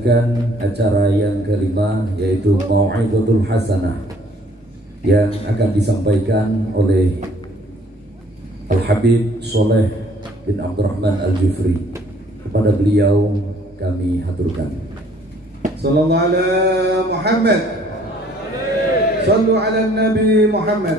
menyaksikan acara yang kelima, yaitu Mau'izatul Hasanah, yang akan disampaikan oleh Al-Habib Soleh bin Abdurrahman Al-Jufri. Kepada beliau kami haturkan. Sallallahu ala Muhammad, sallu ala Nabi Muhammad.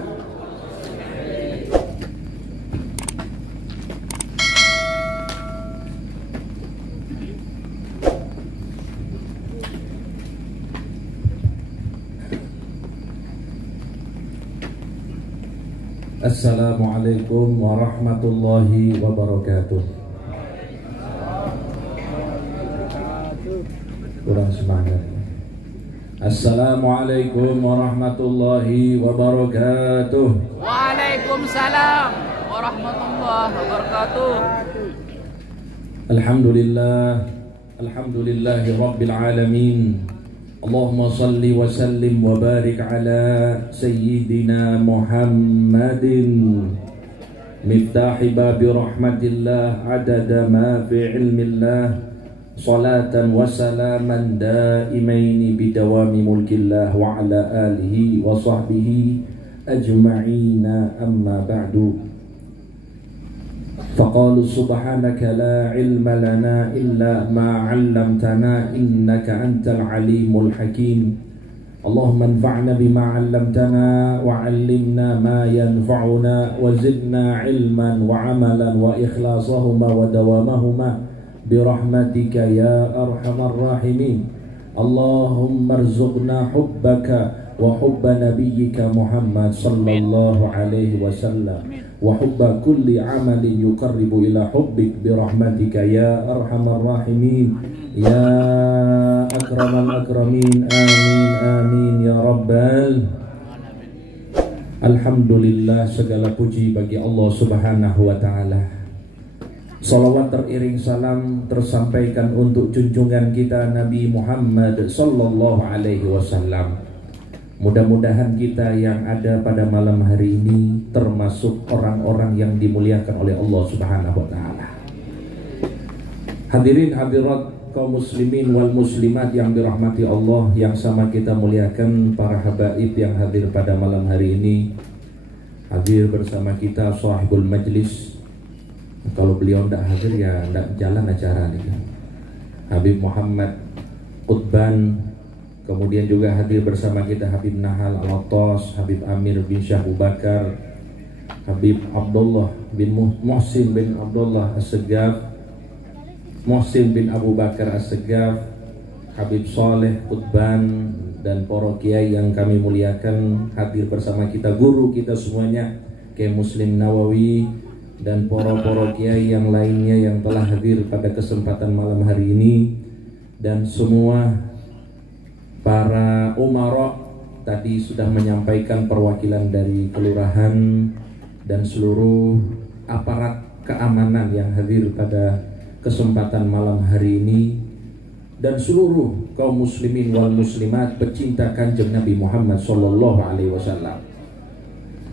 Assalamualaikum warahmatullahi wabarakatuh. Kurang semangat. Assalamualaikum warahmatullahi wabarakatuh. Waalaikumsalam warahmatullahi wabarakatuh. Alhamdulillahi rabbil alamin. Allahumma salli wa sallim wa barik ala sayyidina Muhammadin miftahi babi rahmatillah adada ma fi ilmillah salatan wa salaman daimaini bidawami mulkillah wa ala alihi wa sahbihi ajma'ina amma ba'du. فقالوا سبحانك لا علم لنا إلا ما علمتنا إنك أنت العليم الحكيم اللهم انفعنا بما علمتنا وعلمنا ما ينفعنا وزدنا علما وعملا وإخلاصهما ودوامهما برحمتك يا أرحم الراحمين اللهم ارزقنا حبك وحب نبيك محمد صلى الله عليه وسلم وحب كل عمل يقرب إلى حبك برحمتك يا أرحم الراحمين يا أكرم الأكرمين آمين آمين يا ربال. Alhamdulillah, segala puji bagi Allah Subhanahu wa ta'ala. Salawat teriring salam tersampaikan untuk junjungan kita Nabi Muhammad sallallahu alaihi wasallam. Mudah-mudahan kita yang ada pada malam hari ini termasuk orang-orang yang dimuliakan oleh Allah Subhanahu wa ta'ala. Hadirin hadirat kaum muslimin wal muslimat yang dirahmati Allah, yang sama kita muliakan para habaib yang hadir pada malam hari ini. Hadir bersama kita sahibul majlis. Kalau beliau tidak hadir ya tidak jalan acara ini. Habib Muhammad Qutban. Kemudian juga hadir bersama kita Habib Nahal Al-Attas, Habib Amir bin Syah Abu Bakar, Habib Abdullah bin Muhsin bin Abdullah As-Segaf, Muhsin bin Abu Bakar As-Segaf, Habib Saleh Qutban, dan para kiai yang kami muliakan. Hadir bersama kita guru kita semuanya, Kiai Muslim Nawawi, dan para kiai yang lainnya yang telah hadir pada kesempatan malam hari ini, dan semua para umara tadi sudah menyampaikan perwakilan dari kelurahan dan seluruh aparat keamanan yang hadir pada kesempatan malam hari ini, dan seluruh kaum muslimin wal muslimat pecinta Kanjeng Nabi Muhammad sallallahu alaihi wasallam.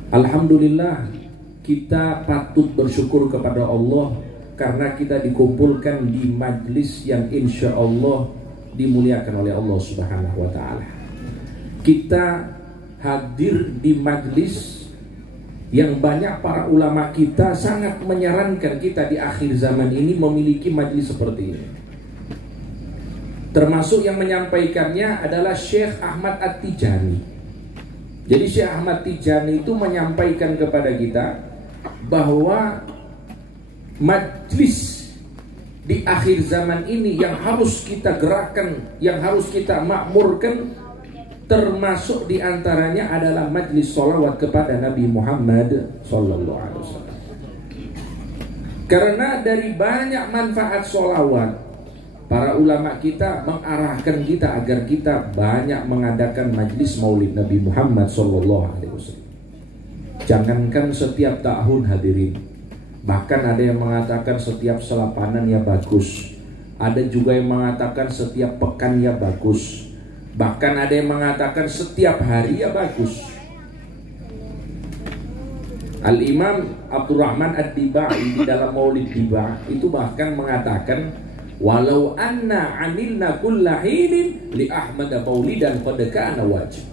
Alhamdulillah, kita patut bersyukur kepada Allah karena kita dikumpulkan di majlis yang insya Allah dimuliakan oleh Allah Subhanahu wa ta'ala. Kita hadir di majlis yang banyak para ulama kita sangat menyarankan kita di akhir zaman ini memiliki majlis seperti ini. Termasuk yang menyampaikannya adalah Syekh Ahmad At-Tijani. Jadi Syekh Ahmad Tijani itu menyampaikan kepada kita bahwa majlis di akhir zaman ini yang harus kita gerakkan, yang harus kita makmurkan, termasuk diantaranya adalah majlis sholawat kepada Nabi Muhammad sallallahu alaihi wasallam. Karena dari banyak manfaat sholawat, para ulama kita mengarahkan kita agar kita banyak mengadakan majlis maulid Nabi Muhammad sallallahu alaihi wasallam. Jangankan setiap tahun hadirin, bahkan ada yang mengatakan setiap selapanan ya bagus. Ada juga yang mengatakan setiap pekan ya bagus. Bahkan ada yang mengatakan setiap hari ya bagus. Al-Imam Abdurrahman Ad-Dibai di dalam Maulid Diba itu bahkan mengatakan Walau anna anilna kulla hinin li Ahmad maulidan qad kana wajib.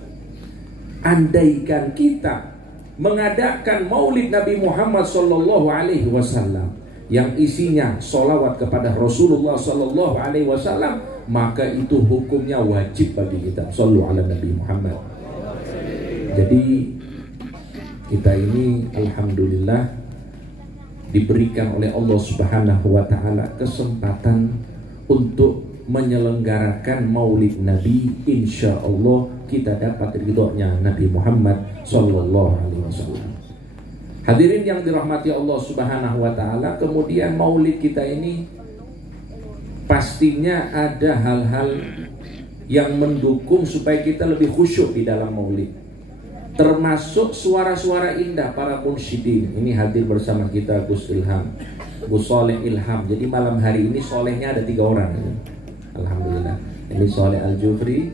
Andaikan kita mengadakan maulid Nabi Muhammad sallallahu alaihi wasallam yang isinya solawat kepada Rasulullah sallallahu alaihi wasallam, maka itu hukumnya wajib bagi kita. Shallu ala Nabi Muhammad. Jadi kita ini alhamdulillah diberikan oleh Allah Subhanahu wa taala kesempatan untuk menyelenggarakan maulid Nabi. Insya Allah kita dapat ridhonya Nabi Muhammad sallallahu alaihi wasallam. Hadirin yang dirahmati Allah Subhanahu wa taala, kemudian maulid kita ini pastinya ada hal-hal yang mendukung supaya kita lebih khusyuk di dalam maulid. Termasuk suara-suara indah para munsyidin. Ini hadir bersama kita Gus Ilham, Gus Soleh Ilham. Jadi malam hari ini solehnya ada 3 orang. Alhamdulillah. Ini Soleh Al-Jufri,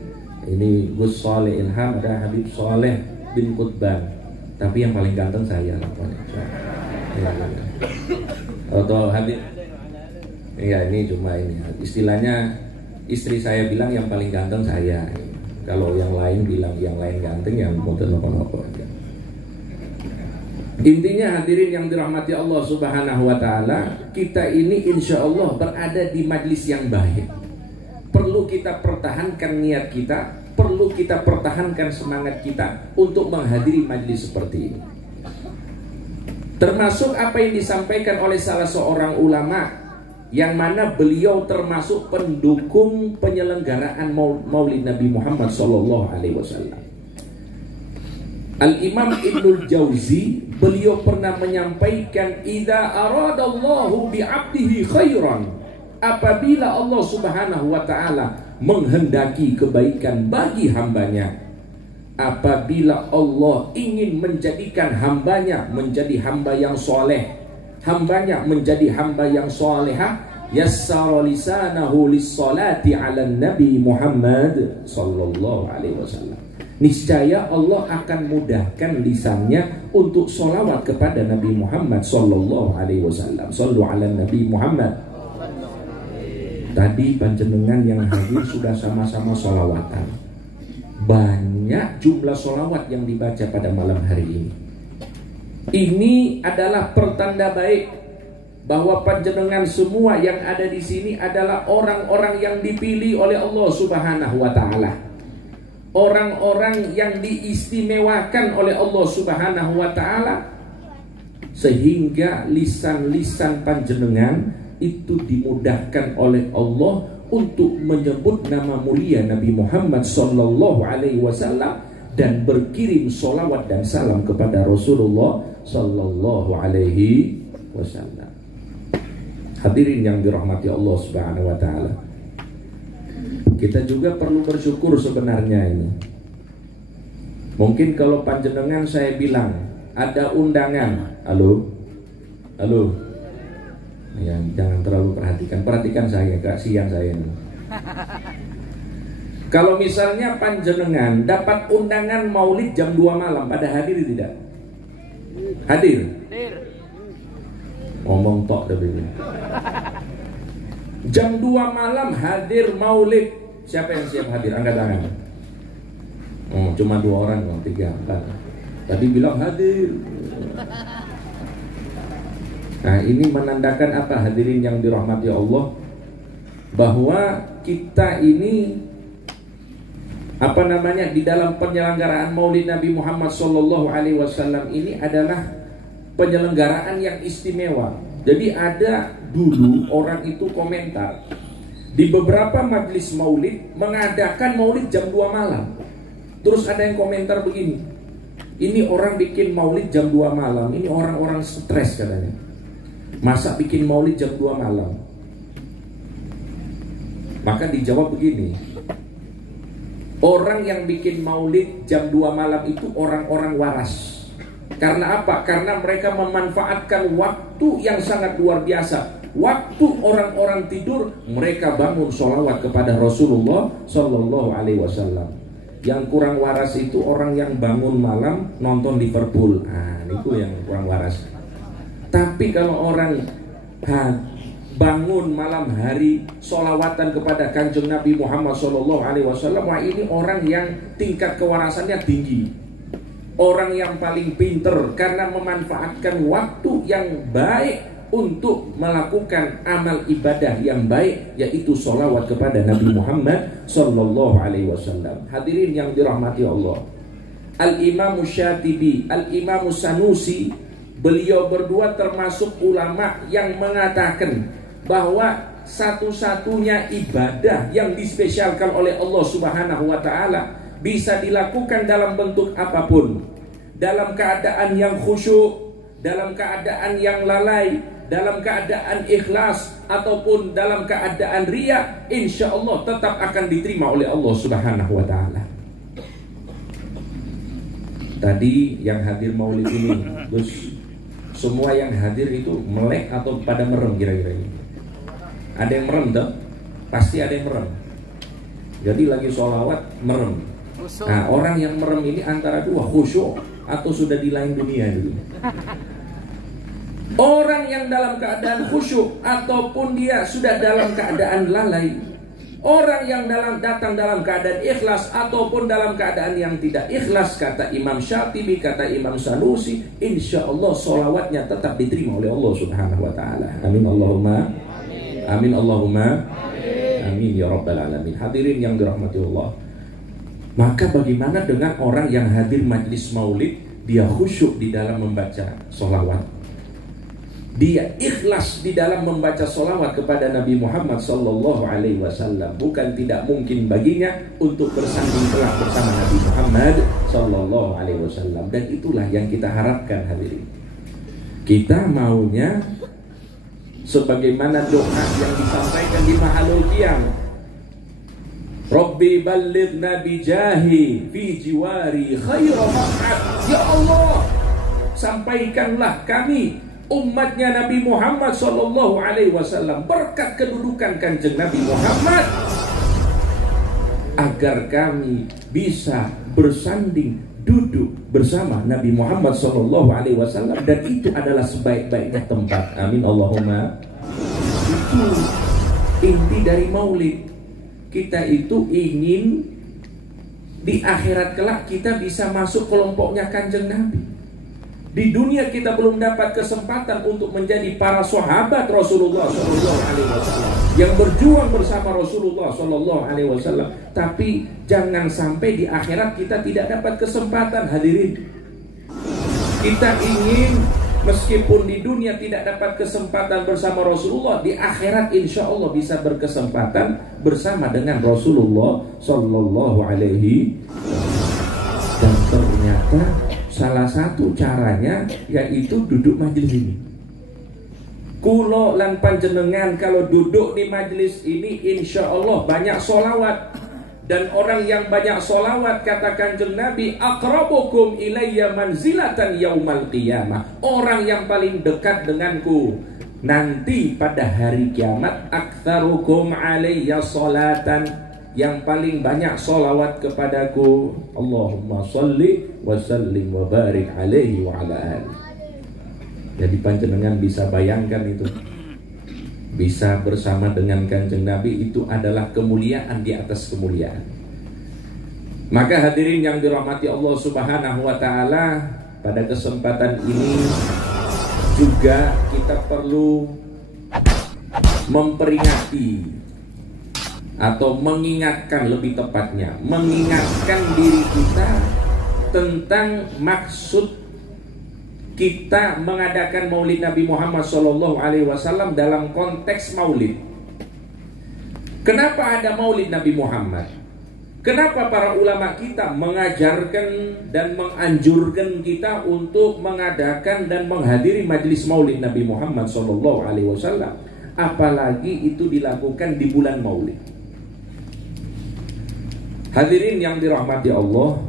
ini Gus Soleh Ilham, ada Habib Soleh bin Qutban. Tapi yang paling ganteng saya lah. Atau Habib. Iya, ini cuma ini. Istilahnya istri saya bilang yang paling ganteng saya. Kalau yang lain bilang yang lain ganteng, yang model apa-apa. Intinya hadirin yang dirahmati Allah Subhanahu wa taala, kita ini insya Allah berada di majlis yang baik. Perlu kita pertahankan niat kita, perlu kita pertahankan semangat kita untuk menghadiri majlis seperti ini. Termasuk apa yang disampaikan oleh salah seorang ulama, yang mana beliau termasuk pendukung penyelenggaraan maulid Nabi Muhammad sallallahu alaihi wasallam. Al-Imam Ibnul Jauzi, beliau pernah menyampaikan, idza aradallahu bi'abdihi khairan, apabila Allah Subhanahu wa taala menghendaki kebaikan bagi hambanya, apabila Allah ingin menjadikan hambanya menjadi hamba yang soleh, hambanya menjadi hamba yang solehah, yassara lisanahu lis-salati ala Nabi Muhammad sallallahu alaihi wasallam. Niscaya Allah akan mudahkan lisannya untuk solawat kepada Nabi Muhammad sallallahu alaihi wasallam. Sallu ala Nabi Muhammad. Tadi panjenengan yang hadir sudah sama-sama solawatan. Banyak jumlah solawat yang dibaca pada malam hari ini. Ini adalah pertanda baik bahwa panjenengan semua yang ada di sini adalah orang-orang yang dipilih oleh Allah Subhanahu wa taala. Orang-orang yang diistimewakan oleh Allah Subhanahu wa taala, sehingga lisan-lisan panjenengan itu dimudahkan oleh Allah untuk menyebut nama mulia Nabi Muhammad sallallahu alaihi wasallam dan berkirim solawat dan salam kepada Rasulullah sallallahu alaihi wasallam. Hadirin yang dirahmati Allah Subhanahu wa taala, kita juga perlu bersyukur sebenarnya ini. Mungkin kalau panjenengan saya bilang ada undangan, halo, ya, jangan terlalu perhatikan saya, kasihan saya ini. Kalau misalnya panjenengan dapat undangan maulid jam 2 malam, pada hadir tidak? Hadir? Ngomong tok dari ini. Jam 2 malam hadir maulid. Siapa yang siap hadir? Angkat tangan. Cuma 2 orang, 3, 4. Tadi bilang hadir. Nah, ini menandakan apa hadirin yang dirahmati Allah? Bahwa kita ini di dalam penyelenggaraan maulid Nabi Muhammad sallallahu alaihi wasallam ini adalah penyelenggaraan yang istimewa. Jadi ada dulu orang itu komentar di beberapa majlis maulid mengadakan maulid jam 2 malam. Terus ada yang komentar begini, ini orang bikin maulid jam 2 malam, ini orang-orang stres katanya. Masa bikin maulid jam 2 malam? Maka dijawab begini, orang yang bikin maulid jam 2 malam itu orang-orang waras. Karena apa? Karena mereka memanfaatkan waktu yang sangat luar biasa. Waktu orang-orang tidur, mereka bangun sholawat kepada Rasulullah sallallahu alaihi wasallam. Yang kurang waras itu orang yang bangun malam nonton Liverpool. Itu yang kurang waras. Tapi kalau orang bangun malam hari sholawatan kepada kanjeng Nabi Muhammad SAW. Wah, ini orang yang tingkat kewarasannya tinggi, orang yang paling pinter karena memanfaatkan waktu yang baik untuk melakukan amal ibadah yang baik, yaitu sholawat kepada Nabi Muhammad SAW. Hadirin yang dirahmati Allah, Al-Imam Syatibi, Al-Imam Sanusi, beliau berdua termasuk ulama yang mengatakan bahwa satu-satunya ibadah yang dispesialkan oleh Allah Subhanahu wa Ta'ala bisa dilakukan dalam bentuk apapun, dalam keadaan yang khusyuk, dalam keadaan yang lalai, dalam keadaan ikhlas, ataupun dalam keadaan riya, insya Allah tetap akan diterima oleh Allah Subhanahu wa Ta'ala. Tadi yang hadir maulid ini, terus semua yang hadir itu melek atau pada merem kira-kira ini? Ada yang merem tuh? Pasti ada yang merem. Jadi lagi sholawat merem. Nah, orang yang merem ini antara dua, khusyuk atau sudah di lain dunia dulu. Orang yang dalam keadaan khusyuk ataupun dia sudah dalam keadaan lalai. Orang yang datang dalam keadaan ikhlas ataupun dalam keadaan yang tidak ikhlas, kata Imam Syatibi, kata Imam Sanusi, insya Allah sholawatnya tetap diterima oleh Allah Subhanahu wa Ta'ala. Amin Allahumma amin, Allahumma amin ya rabbal alamin. Hadirin yang dirahmati Allah, maka bagaimana dengan orang yang hadir majlis maulid, dia khusyuk di dalam membaca sholawat, dia ikhlas di dalam membaca sholawat kepada Nabi Muhammad Sallallahu Alaihi Wasallam. Bukan tidak mungkin baginya untuk bersanding kelak bersama Nabi Muhammad Sallallahu Alaihi Wasallam. Dan itulah yang kita harapkan hadirin. Kita maunya sebagaimana doa yang disampaikan di Mahalul Qiyam, Rabbi ballighna bijahi fi jiwari khaira maq'ad. Ya Allah, sampaikanlah kami umatnya Nabi Muhammad Sallallahu Alaihi Wasallam berkat kedudukan kanjeng Nabi Muhammad, agar kami bisa bersanding duduk bersama Nabi Muhammad Sallallahu Alaihi Wasallam, dan itu adalah sebaik-baiknya tempat. Amin Allahumma. Itu inti dari maulid. Kita itu ingin di akhirat kelak kita bisa masuk kelompoknya kanjeng Nabi. Di dunia kita belum dapat kesempatan untuk menjadi para sahabat Rasulullah Sallallahu Alaihi Wasallam yang berjuang bersama Rasulullah Sallallahu Alaihi Wasallam. Tapi jangan sampai di akhirat kita tidak dapat kesempatan hadirin. Kita ingin meskipun di dunia tidak dapat kesempatan bersama Rasulullah, di akhirat insya Allah bisa berkesempatan bersama dengan Rasulullah Sallallahu Alaihi Wasallam. Dan ternyata salah satu caranya yaitu duduk majelis ini. Kulo lan panjenengan kalau duduk di majelis ini insya Allah banyak solawat. Dan orang yang banyak solawat, kata kanjeng Nabi, aqrabukum ilayya manzilatan yaumal qiyamah, orang yang paling dekat denganku nanti pada hari kiamat, aktsarukum alayya solatan, yang paling banyak solawat kepadaku. Allahumma sholli wa sallim wa barik alaihi wa ala alihi. Jadi panjenengan bisa bayangkan itu, bisa bersama dengan kanjeng Nabi itu adalah kemuliaan di atas kemuliaan. Maka hadirin yang dirahmati Allah Subhanahu wa Ta'ala, pada kesempatan ini juga kita perlu memperingati atau mengingatkan, lebih tepatnya mengingatkan diri kita tentang maksud kita mengadakan maulid Nabi Muhammad SAW dalam konteks maulid. Kenapa ada maulid Nabi Muhammad? Kenapa para ulama kita mengajarkan dan menganjurkan kita untuk mengadakan dan menghadiri majelis maulid Nabi Muhammad SAW, apalagi itu dilakukan di bulan maulid? Hadirin yang dirahmati Allah,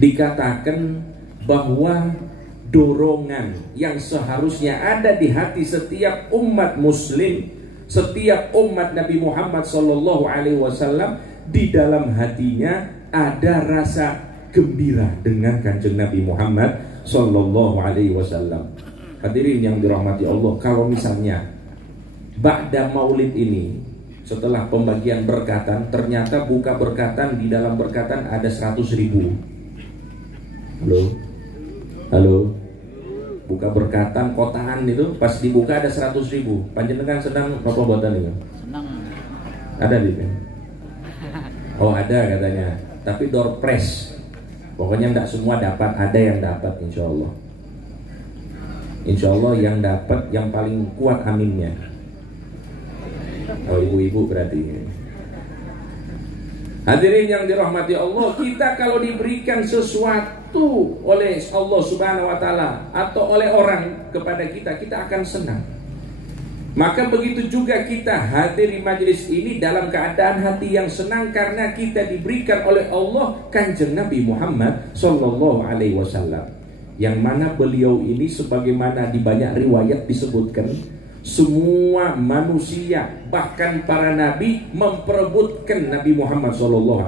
dikatakan bahwa dorongan yang seharusnya ada di hati setiap umat muslim, setiap umat Nabi Muhammad SAW, di dalam hatinya ada rasa gembira dengan kanjeng Nabi Muhammad SAW. Hadirin yang dirahmati Allah, kalau misalnya ba'da maulid ini, setelah pembagian berkatan, ternyata buka berkatan, di dalam berkatan ada 100.000. Halo, buka berkatan kotaan itu pas dibuka ada 100.000. Panjenengan senang apa buatan itu? Senang. Ada di sini? Oh ada katanya. Tapi door prize. Pokoknya tidak semua dapat, ada yang dapat insya Allah. Insya Allah yang dapat yang paling kuat aminnya. Oh ibu-ibu berarti. Hadirin yang dirahmati Allah, kita kalau diberikan sesuatu oleh Allah Subhanahu wa taala atau oleh orang kepada kita, kita akan senang. Maka begitu juga kita hadir di majelis ini dalam keadaan hati yang senang karena kita diberikan oleh Allah Kanjeng Nabi Muhammad sallallahu alaihi wasallam. Yang mana beliau ini sebagaimana di banyak riwayat disebutkan, semua manusia bahkan para nabi memperebutkan Nabi Muhammad SAW.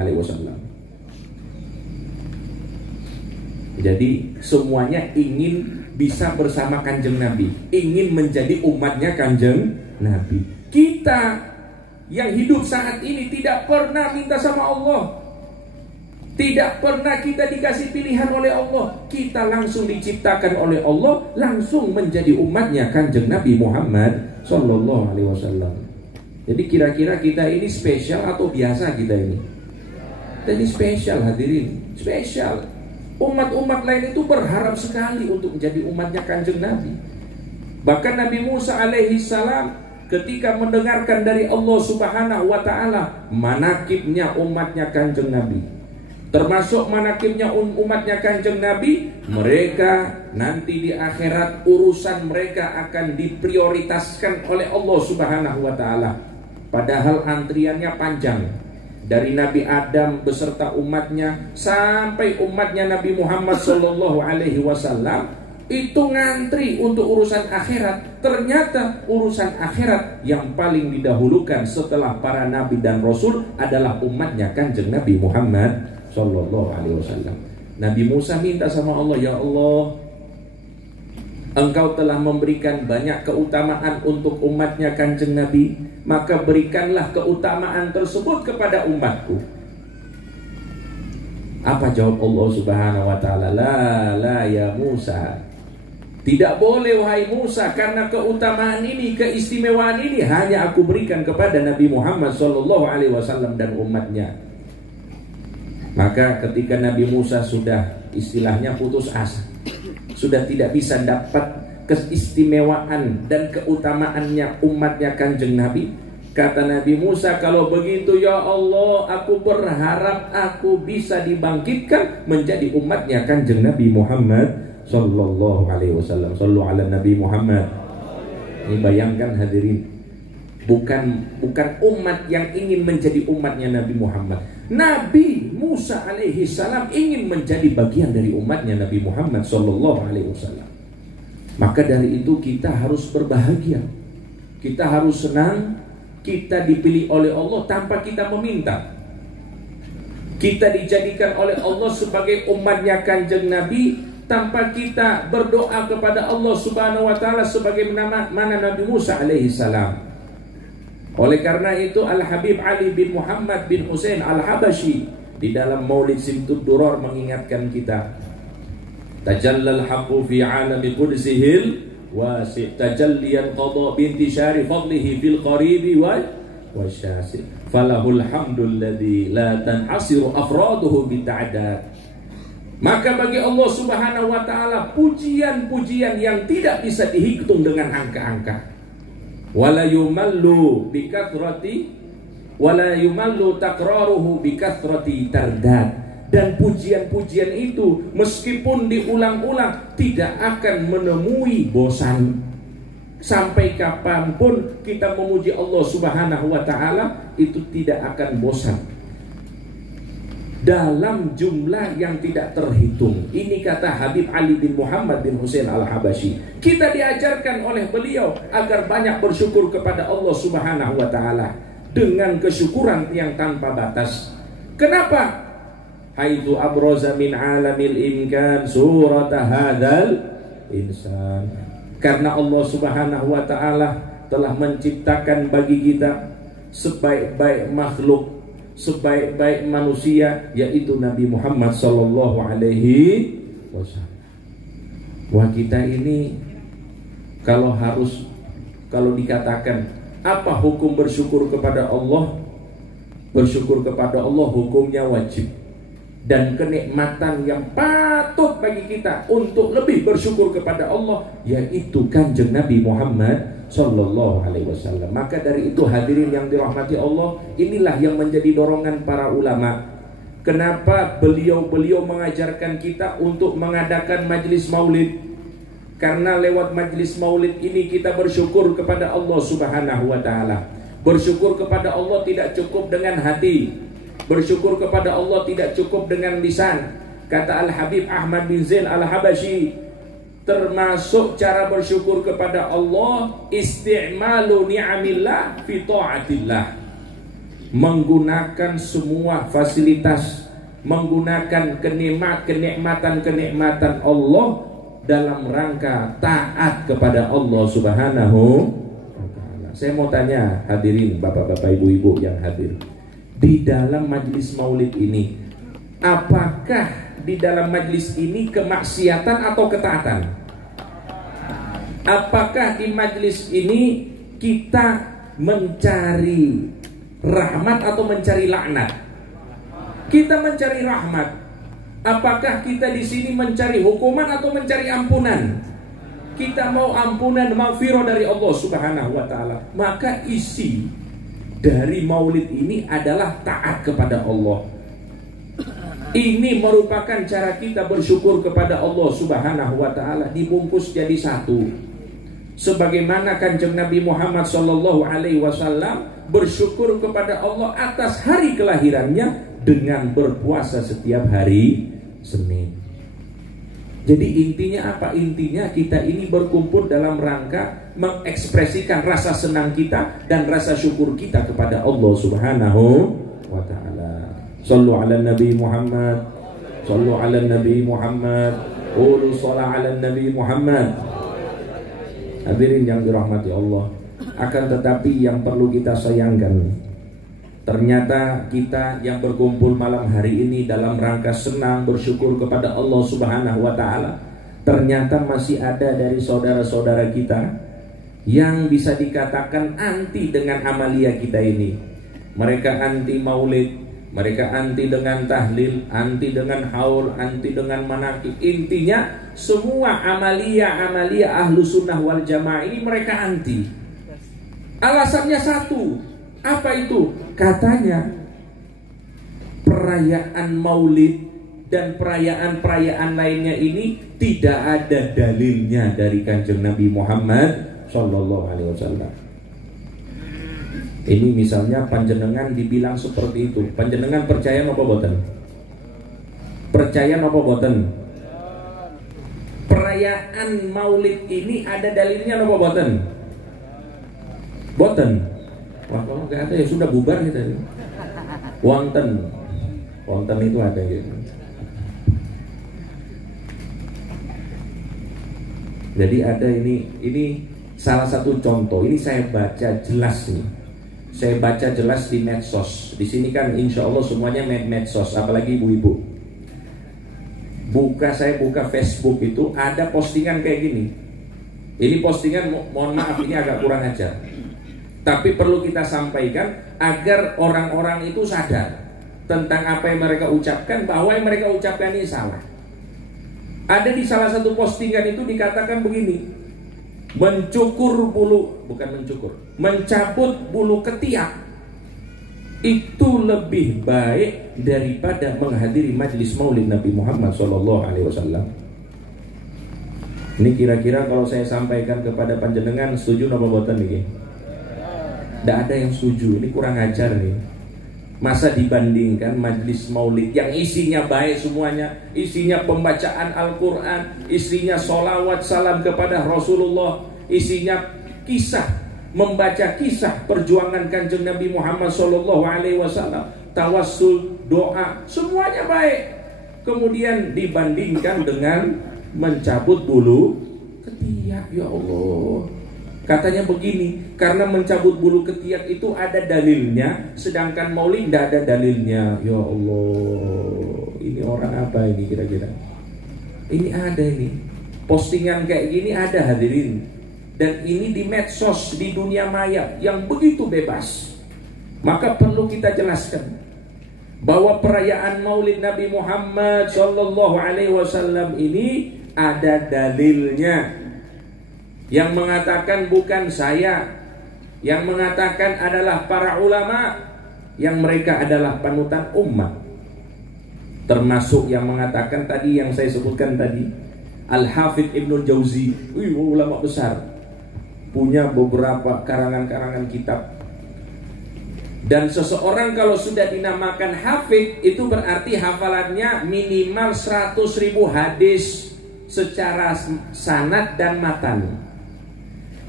Jadi semuanya ingin bisa bersama Kanjeng Nabi, ingin menjadi umatnya Kanjeng Nabi. Kita yang hidup saat ini tidak pernah minta sama Allah, tidak pernah kita dikasih pilihan oleh Allah. Kita langsung diciptakan oleh Allah, langsung menjadi umatnya Kanjeng Nabi Muhammad Sallallahu Alaihi Wasallam. Jadi kira-kira kita ini spesial atau biasa kita ini? Jadi spesial hadirin, spesial. Umat-umat lain itu berharap sekali untuk menjadi umatnya Kanjeng Nabi. Bahkan Nabi Musa alaihi salam ketika mendengarkan dari Allah Subhanahu wa taala manakibnya umatnya Kanjeng Nabi, termasuk manakibnya umatnya Kanjeng Nabi, mereka nanti di akhirat urusan mereka akan diprioritaskan oleh Allah Subhanahu wa taala. Padahal antriannya panjang. Dari Nabi Adam beserta umatnya sampai umatnya Nabi Muhammad sallallahu alaihi wasallam itu ngantri untuk urusan akhirat. Ternyata urusan akhirat yang paling didahulukan setelah para nabi dan rasul adalah umatnya Kanjeng Nabi Muhammad sallallahu alaihi wasallam. Nabi Musa minta sama Allah, ya Allah, Engkau telah memberikan banyak keutamaan untuk umatnya Kanjeng Nabi, maka berikanlah keutamaan tersebut kepada umatku. Apa jawab Allah Subhanahu wa taala? La ya Musa. Tidak boleh wahai Musa, karena keutamaan ini, keistimewaan ini hanya aku berikan kepada Nabi Muhammad sallallahu alaihi wasallam dan umatnya. Maka ketika Nabi Musa sudah istilahnya putus asa, sudah tidak bisa dapat keistimewaan dan keutamaannya umatnya Kanjeng Nabi, kata Nabi Musa, kalau begitu ya Allah, aku berharap aku bisa dibangkitkan menjadi umatnya Kanjeng Nabi Muhammad sallallahu alaihi wasallam. Sallu ala Nabi Muhammad. Ini bayangkan hadirin, bukan umat yang ingin menjadi umatnya Nabi Muhammad. Nabi Musa alaihi salam ingin menjadi bagian dari umatnya Nabi Muhammad sallallahu alaihi wasallam. Maka dari itu kita harus berbahagia, kita harus senang, kita dipilih oleh Allah tanpa kita meminta. Kita dijadikan oleh Allah sebagai umatnya Kanjeng Nabi tanpa kita berdoa kepada Allah Subhanahu wa taala sebagaimana Nabi Musa alaihi salam. Oleh karena itu Al-Habib Ali bin Muhammad bin Hussein Al-Habashi di dalam Maulid Simtud Duror mengingatkan kita, tajallal haqqu fi alami qudsihil wasi' tajalliyan qada bintishari fadlihi fil qaribi wasyasi falahul hamdul ladzi la tanhasiru afraduhu bita'dad. Maka bagi Allah Subhanahu wa taala pujian-pujian yang tidak bisa dihitung dengan angka-angka. Wala yumallu bikathrati wala yumallu takraruhu bikathrati tardad. Dan pujian-pujian itu meskipun diulang-ulang tidak akan menemui bosan. Sampai kapanpun kita memuji Allah Subhanahu wa ta'ala itu tidak akan bosan, dalam jumlah yang tidak terhitung. Ini kata Habib Ali bin Muhammad bin Hussein Al-Habashi. Kita diajarkan oleh beliau agar banyak bersyukur kepada Allah Subhanahu wa ta'ala dengan kesyukuran yang tanpa batas. Kenapa? Haitsu abraza min alamil imkan surata hadzal insan. Karena Allah Subhanahu wa ta'ala telah menciptakan bagi kita sebaik-baik makhluk, sebaik-baik manusia, yaitu Nabi Muhammad sallallahu alaihi wasallam. Wah, kita ini kalau dikatakan apa hukum bersyukur kepada Allah? Bersyukur kepada Allah hukumnya wajib. Dan kenikmatan yang patut bagi kita untuk lebih bersyukur kepada Allah, yaitu Kanjeng Nabi Muhammad sallallahu alaihi wasallam. Maka dari itu hadirin yang dirahmati Allah, inilah yang menjadi dorongan para ulama. Kenapa beliau mengajarkan kita untuk mengadakan majlis maulid? Karena lewat majlis maulid ini kita bersyukur kepada Allah Subhanahu wa taala. Bersyukur kepada Allah tidak cukup dengan hati. Bersyukur kepada Allah tidak cukup dengan lisan. Kata Al-Habib Ahmad bin Zain Al-Habashi, termasuk cara bersyukur kepada Allah isti'malu ni'amillah fi ta'atillah. Menggunakan semua fasilitas, menggunakan kenikmatan Allah dalam rangka taat kepada Allah Subhanahu wa ta'ala. Saya mau tanya hadirin bapak-bapak, ibu-ibu yang hadir, di dalam majlis maulid ini, apakah di dalam majlis ini kemaksiatan atau ketaatan? Apakah di majlis ini kita mencari rahmat atau mencari laknat? Kita mencari rahmat. Apakah kita di sini mencari hukuman atau mencari ampunan? Kita mau ampunan, maghfirah dari Allah Subhanahu wa taala. Maka isi dari maulid ini adalah taat kepada Allah. Ini merupakan cara kita bersyukur kepada Allah Subhanahu wa taala, dibungkus jadi satu. Sebagaimana Kanjeng Nabi Muhammad sallallahu alaihi wasallam bersyukur kepada Allah atas hari kelahirannya dengan berpuasa setiap hari Senin. Jadi intinya apa? Intinya kita ini berkumpul dalam rangka mengekspresikan rasa senang kita dan rasa syukur kita kepada Allah Subhanahu wa ta'ala. Sallu ala Nabi Muhammad, sallu ala Nabi Muhammad, qulu shala ala Nabi Muhammad. Hadirin yang dirahmati Allah, akan tetapi yang perlu kita sayangkan, ternyata kita yang berkumpul malam hari ini dalam rangka senang bersyukur kepada Allah Subhanahu wa ta'ala, ternyata masih ada dari saudara-saudara kita yang bisa dikatakan anti dengan amalia kita ini. Mereka anti maulid, mereka anti dengan tahlil, anti dengan haul, anti dengan manaqib. Intinya semua amalia ahlu sunnah wal jamaah ini mereka anti. Alasannya satu, apa itu? Katanya perayaan maulid dan perayaan-perayaan lainnya ini tidak ada dalilnya dari Kanjeng Nabi Muhammad sallallahu alaihi wasallam. Ini misalnya panjenengan dibilang seperti itu, panjenengan percaya apa boten? Percaya apa boten? Perayaan maulid ini ada dalilnya apa boten? Boten. Wah, kalau nggak ada ya sudah bubar kita. Wonten itu ada gitu. Jadi ada ini salah satu contoh. Ini saya baca jelas nih. Saya baca jelas di medsos. Di sini kan insya Allah semuanya medsos, apalagi ibu-ibu. Saya buka Facebook itu ada postingan kayak gini. Ini postingan, mohon maaf ini agak kurang ajar, tapi perlu kita sampaikan agar orang-orang itu sadar tentang apa yang mereka ucapkan, bahwa yang mereka ucapkan ini salah. Ada di salah satu postingan itu dikatakan begini: mencabut bulu ketiak itu lebih baik daripada menghadiri majlis maulid Nabi Muhammad SAW. Ini kira-kira kalau saya sampaikan kepada panjenengan, setuju apa boten nih? Tidak ada yang setuju. Ini kurang ajar nih. Masa dibandingkan majlis maulid yang isinya baik semuanya, isinya pembacaan Al-Quran, isinya sholawat salam kepada Rasulullah, isinya kisah, membaca kisah perjuangan Kanjeng Nabi Muhammad SAW, tawassul, doa, semuanya baik. Kemudian dibandingkan dengan mencabut bulu ketiak. Ya Allah, Katanya begini, karena mencabut bulu ketiak itu ada dalilnya, sedangkan maulid tidak ada dalilnya. Ya Allah, ini orang apa ini kira-kira? Ini ada ini, postingan kayak gini ada hadirin. Dan ini di medsos, di dunia maya yang begitu bebas. Maka perlu kita jelaskan bahwa perayaan maulid Nabi Muhammad SAW ini ada dalilnya. Yang mengatakan bukan saya, yang mengatakan adalah para ulama, yang mereka adalah panutan umat. Termasuk yang mengatakan tadi yang saya sebutkan tadi, Al-Hafidh Ibnul Jauzi, ulama besar, punya beberapa karangan-karangan kitab. Dan seseorang kalau sudah dinamakan hafidh, itu berarti hafalannya minimal 100.000 hadis secara sanad dan matan.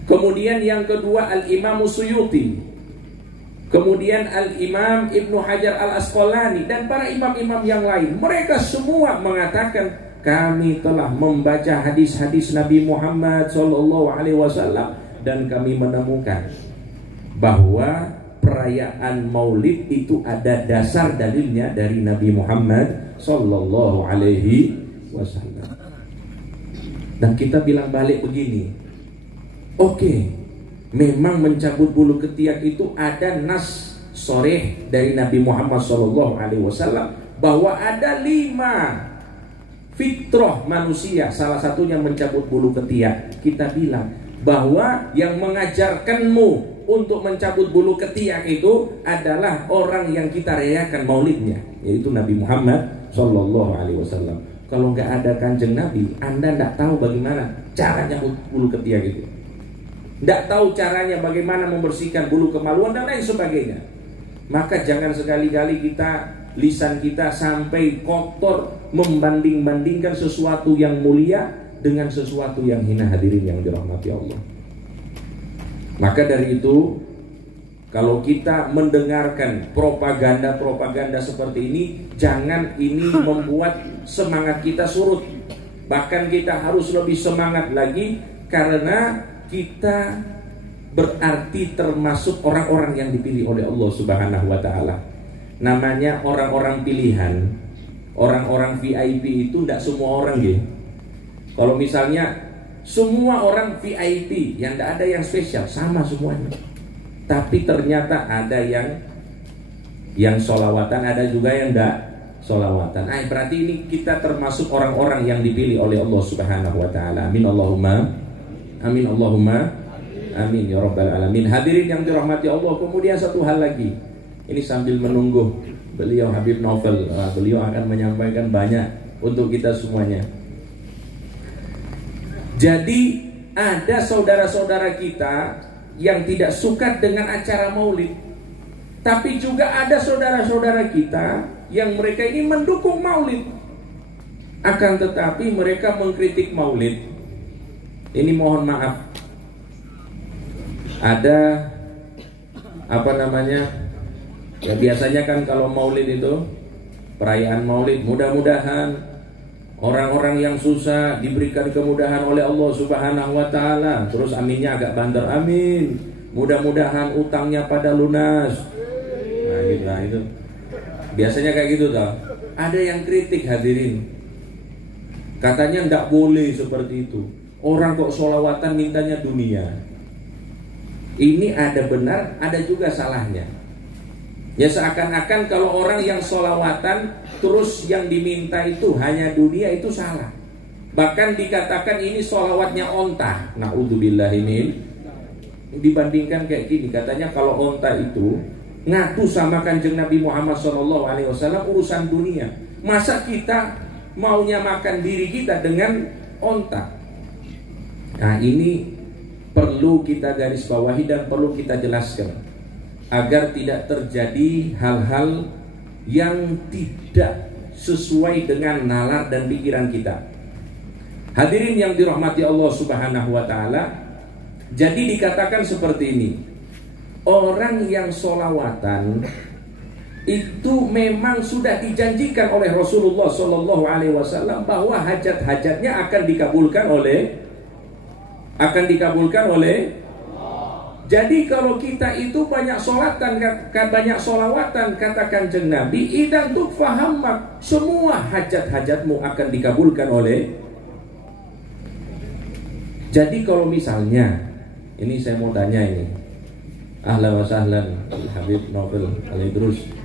Kemudian yang kedua Al-Imam Suyuti, kemudian Al-Imam Ibnu Hajar Al-Asqalani, dan para imam-imam yang lain. Mereka semua mengatakan, kami telah membaca hadis-hadis Nabi Muhammad SAW, dan kami menemukan bahwa perayaan maulid itu ada dasar dalilnya dari Nabi Muhammad SAW. Dan kita bilang balik begini, oke, memang mencabut bulu ketiak itu ada nas sharih dari Nabi Muhammad SAW bahwa ada 5 fitrah manusia, salah satunya mencabut bulu ketiak. Kita bilang bahwa yang mengajarkanmu untuk mencabut bulu ketiak itu adalah orang yang kita rayakan maulidnya, yaitu Nabi Muhammad SAW. Kalau nggak ada kanjeng Nabi, Anda nggak tahu bagaimana cara nyabut bulu ketiak itu. Tidak tahu caranya bagaimana membersihkan bulu kemaluan dan lain sebagainya. Maka jangan sekali-kali lisan kita sampai kotor membanding-bandingkan sesuatu yang mulia dengan sesuatu yang hina, hadirin yang dirahmati Allah. Maka dari itu, kalau kita mendengarkan propaganda seperti ini, jangan ini membuat semangat kita surut. Bahkan kita harus lebih semangat lagi, karena kita berarti termasuk orang-orang yang dipilih oleh Allah Subhanahu wa Ta'ala. Namanya orang-orang pilihan, orang-orang VIP itu tidak semua orang ya. Kalau misalnya semua orang VIP, yang tidak ada yang spesial, sama semuanya. Tapi ternyata ada yang sholawatan, ada juga yang tidak sholawatan. Berarti ini kita termasuk orang-orang yang dipilih oleh Allah Subhanahu wa Ta'ala. Amin Allahumma amin, Allahumma amin ya rabbal alamin. Hadirin yang dirahmati Allah, kemudian satu hal lagi. Ini sambil menunggu beliau Habib Novel, beliau akan menyampaikan banyak untuk kita semuanya. Jadi ada saudara-saudara kita yang tidak suka dengan acara maulid, tapi juga ada saudara-saudara kita yang mereka ini mendukung maulid, akan tetapi mereka mengkritik maulid. Ini mohon maaf, ada ya biasanya kan kalau maulid itu, perayaan maulid, mudah-mudahan orang-orang yang susah diberikan kemudahan oleh Allah Subhanahu wa Ta'ala. Terus aminnya agak banter, amin. Mudah-mudahan utangnya pada lunas. Nah itu biasanya kayak gitu toh. Ada yang kritik hadirin, katanya nggak boleh seperti itu. Orang kok sholawatan mintanya dunia. Ini ada benar, ada juga salahnya. Ya seakan-akan kalau orang yang sholawatan terus yang diminta itu hanya dunia, itu salah. Bahkan dikatakan ini sholawatnya onta. Na'udzubillahi min. Dibandingkan kayak gini, katanya kalau onta itu ngaku sama kanjeng Nabi Muhammad SAW urusan dunia. Masa kita maunya makan diri kita dengan onta? Nah ini perlu kita garis bawahi dan perlu kita jelaskan, agar tidak terjadi hal-hal yang tidak sesuai dengan nalar dan pikiran kita. Hadirin yang dirahmati Allah Subhanahu wa Ta'ala, jadi dikatakan seperti ini, orang yang sholawatan itu memang sudah dijanjikan oleh Rasulullah SAW bahwa hajat-hajatnya akan dikabulkan oleh Jadi kalau kita itu banyak solawatan kata Kanjeng Nabi, idan tukfahammak, semua hajat-hajatmu akan dikabulkan oleh. Jadi kalau misalnya, ini saya mau tanya ini, ahlan wa sahlan Habib Novel Al-Idrus.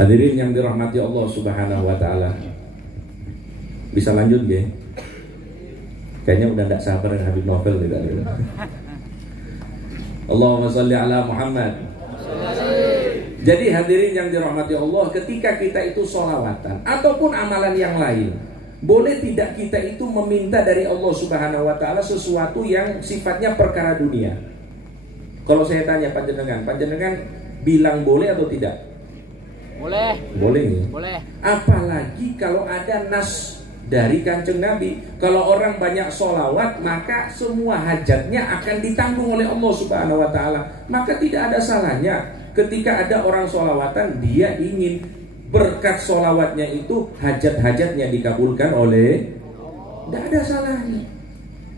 Hadirin yang dirahmati Allah Subhanahu wa taala. Bisa lanjut nggih? Kayaknya udah enggak sabar dengan Habib Novel tidak. Allahumma shalli ala Muhammad. Jadi hadirin yang dirahmati Allah, ketika kita itu sholawatan ataupun amalan yang lain, boleh tidak kita itu meminta dari Allah Subhanahu wa taala sesuatu yang sifatnya perkara dunia? Kalau saya tanya panjenengan bilang boleh atau tidak? Boleh. Boleh nih. Boleh. Apalagi kalau ada nas dari Kanjeng Nabi, kalau orang banyak sholawat maka semua hajatnya akan ditanggung oleh Allah Subhanahu wa taala. Maka tidak ada salahnya ketika ada orang sholawatan, dia ingin berkat sholawatnya itu hajat-hajatnya dikabulkan oleh. Tidak ada salahnya.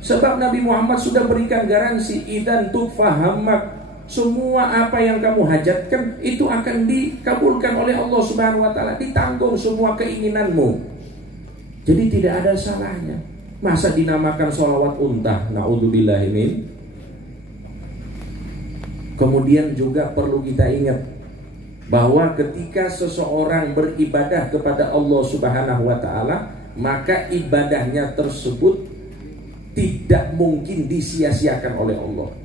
Sebab Nabi Muhammad sudah berikan garansi, idan tukfahammak, semua apa yang kamu hajatkan itu akan dikabulkan oleh Allah Subhanahu wa taala, ditanggung semua keinginanmu. Jadi tidak ada salahnya. Masa dinamakan sholawat unta? Na'udzubillahi min. Kemudian juga perlu kita ingat bahwa ketika seseorang beribadah kepada Allah Subhanahu wa taala, maka ibadahnya tersebut tidak mungkin disia-siakan oleh Allah.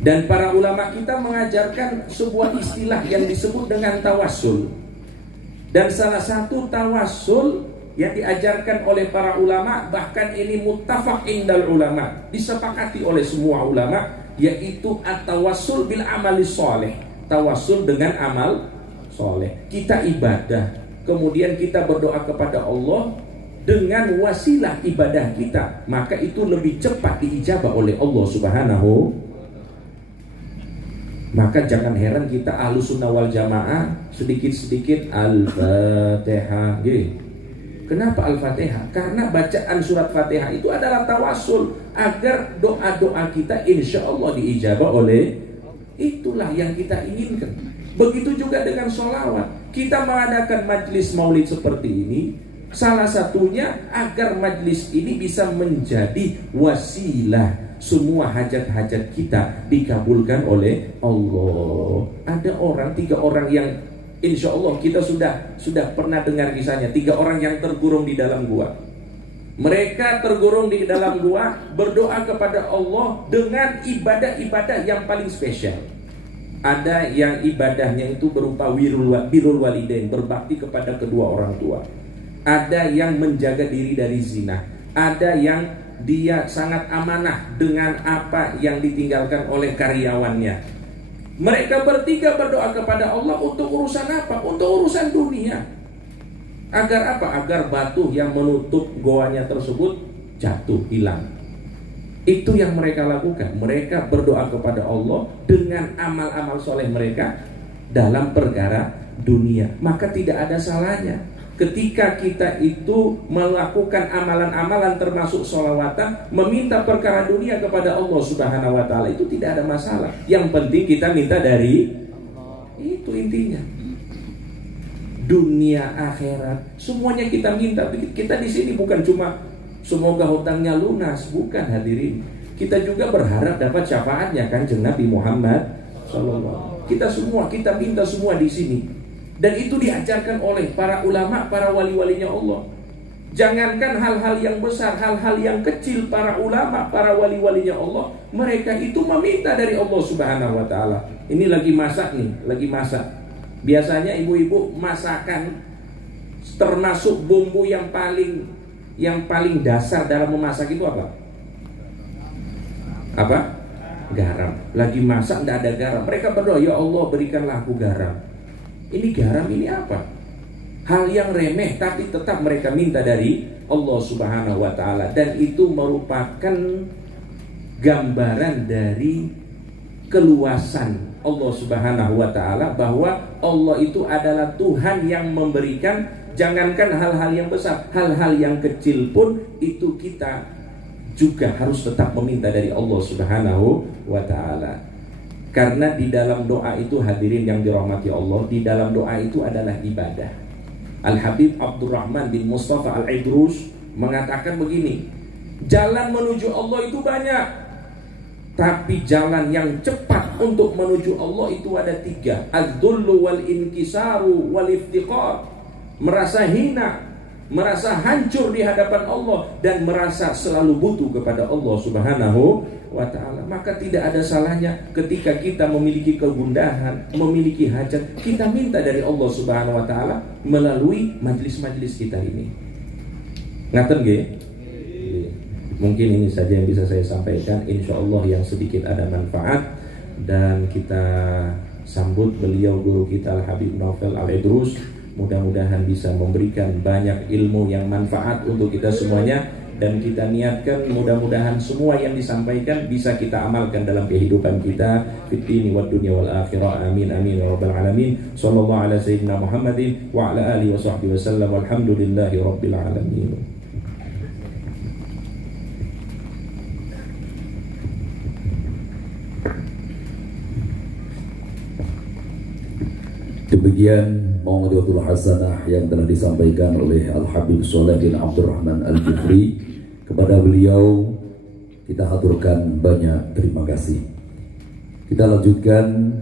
Dan para ulama kita mengajarkan sebuah istilah yang disebut dengan tawassul. Dan salah satu tawassul yang diajarkan oleh para ulama, bahkan ini muttafaq indal ulama, disepakati oleh semua ulama, yaitu at-tawassul bil amali sholeh. Tawassul dengan amal soleh. Kita ibadah, kemudian kita berdoa kepada Allah dengan wasilah ibadah kita, maka itu lebih cepat diijabah oleh Allah Subhanahu. Maka jangan heran kita Ahlus Sunnah wal Jamaah sedikit-sedikit Al-Fatihah. Kenapa Al-Fatihah? Karena bacaan surat Fatihah itu adalah tawassul agar doa-doa kita insya Allah diijabah oleh. Itulah yang kita inginkan. Begitu juga dengan sholawat. Kita mengadakan majlis maulid seperti ini, salah satunya agar majlis ini bisa menjadi wasilah semua hajat-hajat kita dikabulkan oleh Allah. Ada tiga orang yang insya Allah kita sudah pernah dengar kisahnya. 3 orang yang tergurung di dalam gua. Mereka tergurung di dalam gua, berdoa kepada Allah dengan ibadah-ibadah yang paling spesial. Ada yang ibadahnya itu berupa birrul walidain, berbakti kepada kedua orang tua. Ada yang menjaga diri dari zina. Ada yang dia sangat amanah dengan apa yang ditinggalkan oleh karyawannya. Mereka bertiga berdoa kepada Allah untuk urusan apa? Untuk urusan dunia. Agar apa? Agar batu yang menutup goanya tersebut jatuh, hilang. Itu yang mereka lakukan. Mereka berdoa kepada Allah dengan amal-amal soleh mereka dalam perkara dunia. Maka tidak ada salahnya ketika kita itu melakukan amalan-amalan termasuk sholawatan, meminta perkara dunia kepada Allah Subhanahu wa taala, itu tidak ada masalah. Yang penting kita minta dari itu, intinya. Dunia akhirat semuanya kita minta. Kita di sini bukan cuma semoga hutangnya lunas, bukan hadirin. Kita juga berharap dapat syafaatnya Kanjeng Nabi Muhammad sallallahu. Kita minta semua di sini. Dan itu diajarkan oleh para ulama, para wali-walinya Allah. Jangankan hal-hal yang besar, hal-hal yang kecil, para ulama, para wali-walinya Allah, mereka itu meminta dari Allah Subhanahu wa taala. Ini lagi masak nih, lagi masak. Biasanya ibu-ibu masakan termasuk bumbu yang paling yang paling dasar dalam memasak itu apa? Apa? Garam. Lagi masak tidak ada garam, mereka berdoa, ya Allah berikanlah aku garam. Ini garam ini apa? Hal yang remeh, tapi tetap mereka minta dari Allah Subhanahu wa Ta'ala, dan itu merupakan gambaran dari keluasan Allah Subhanahu wa Ta'ala, bahwa Allah itu adalah Tuhan yang memberikan. Jangankan hal-hal yang besar, hal-hal yang kecil pun itu kita juga harus tetap meminta dari Allah Subhanahu wa Ta'ala. Karena di dalam doa itu, hadirin yang dirahmati Allah, di dalam doa itu adalah ibadah. Al-Habib Abdurrahman bin Mustafa Al-Idrus mengatakan begini, jalan menuju Allah itu banyak, tapi jalan yang cepat untuk menuju Allah itu ada 3. Az-dhullu wal inkisaru wal iftiqar. Merasa hina, merasa hancur di hadapan Allah, dan merasa selalu butuh kepada Allah Subhanahu wa Ta'ala. Maka tidak ada salahnya ketika kita memiliki kegundahan, memiliki hajat, kita minta dari Allah Subhanahu wa Ta'ala melalui majelis-majelis kita ini. Ngaten nggih? Mungkin ini saja yang bisa saya sampaikan. Insya Allah yang sedikit ada manfaat, dan kita sambut beliau guru kita Al-Habib Naufal Al-Idrus. Mudah-mudahan bisa memberikan banyak ilmu yang manfaat untuk kita semuanya, dan kita niatkan mudah-mudahan semua yang disampaikan bisa kita amalkan dalam kehidupan kita fid dini wad dunya wal akhirah. Amin amin ya rabbal alamin. Sallallahu ala sayyidina Muhammadin wa ala alihi wa sahbihi wasallam. Walhamdulillahi rabbil alamin. Demikian Mau'izatul Hasanah yang telah disampaikan oleh Al-Habib Shaleh bin Abdurrahman Al-Jufri. Kepada beliau kita haturkan banyak terima kasih. Kita lanjutkan